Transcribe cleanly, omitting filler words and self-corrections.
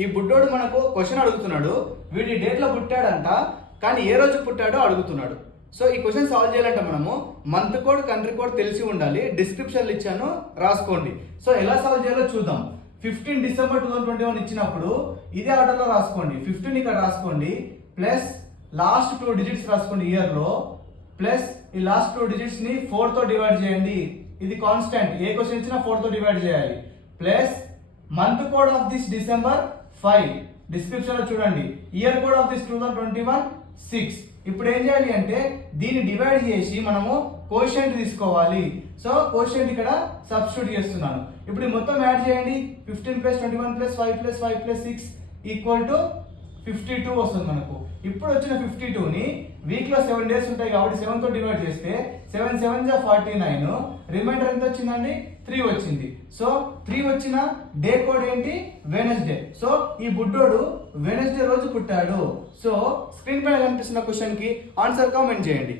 ఈ బుడ్డోడు మనకు క్వశ్చన్ అడుగుతున్నాడు, వీడి డేట్లో పుట్టాడంట కానీ ఏ రోజు పుట్టాడో అడుగుతున్నాడు. సో ఈ క్వశ్చన్ సాల్వ్ చేయాలంటే మనము మంత్ కోడ్ కంట్రీ కోడ్ తెలిసి ఉండాలి. డిస్క్రిప్షన్లు ఇచ్చాను, రాసుకోండి. సో ఎలా సాల్వ్ చేయాలో చూద్దాం. 15 డిసెంబర్ 2021 ఇచ్చినప్పుడు ఇదే ఆర్డర్లో రాసుకోండి. 15 ఇక్కడ రాసుకోండి, ప్లస్ లాస్ట్ 2 డిజిట్స్ రాసుకోండి ఇయర్లో, ప్లస్ ఈ లాస్ట్ 2 డిజిట్స్ ని 4 తో డివైడ్ చేయండి. ఇది కాన్స్టెంట్, ఏ క్వశ్చన్ ఇచ్చినా 4 తో డివైడ్ చేయాలి. Plus month code of this December 5, description లో చూడండి. Year code of this 2021 6. ఇప్పుడు ఏం చేయాలి అంటే దీన్ని డివైడ్ చేసి మనము కోషెంట్ తీసుకోవాలి. సో కోషెంట్ ఇక్కడ సబ్స్టిట్యూట్ చేస్తున్నాను. ఇప్పుడు మొత్తం యాడ్ చేయండి. 15 + 21 + 5 + 5 + 6 = 52 వస్తుంది మనకు. ఇప్పుడు వచ్చిన 52ని వీక్ లో 7 డేస్ ఉంటాయి కాబట్టి 7 తో డివైడ్ చేస్తే 7 7 = 49. రిమైండర్ ఎంత వచ్చిందండి? 3 వచ్చింది. సో 3 వచ్చిన డే కోడ్ ఏంటి? వెనస్డే. సో ఈ బుడ్డోడు వెనస్డే రోజు పుట్టాడు. సో స్క్రీన్ పైన కనిపిస్తున్న క్వశ్చన్ కి ఆన్సర్ కామెంట్ చేయండి.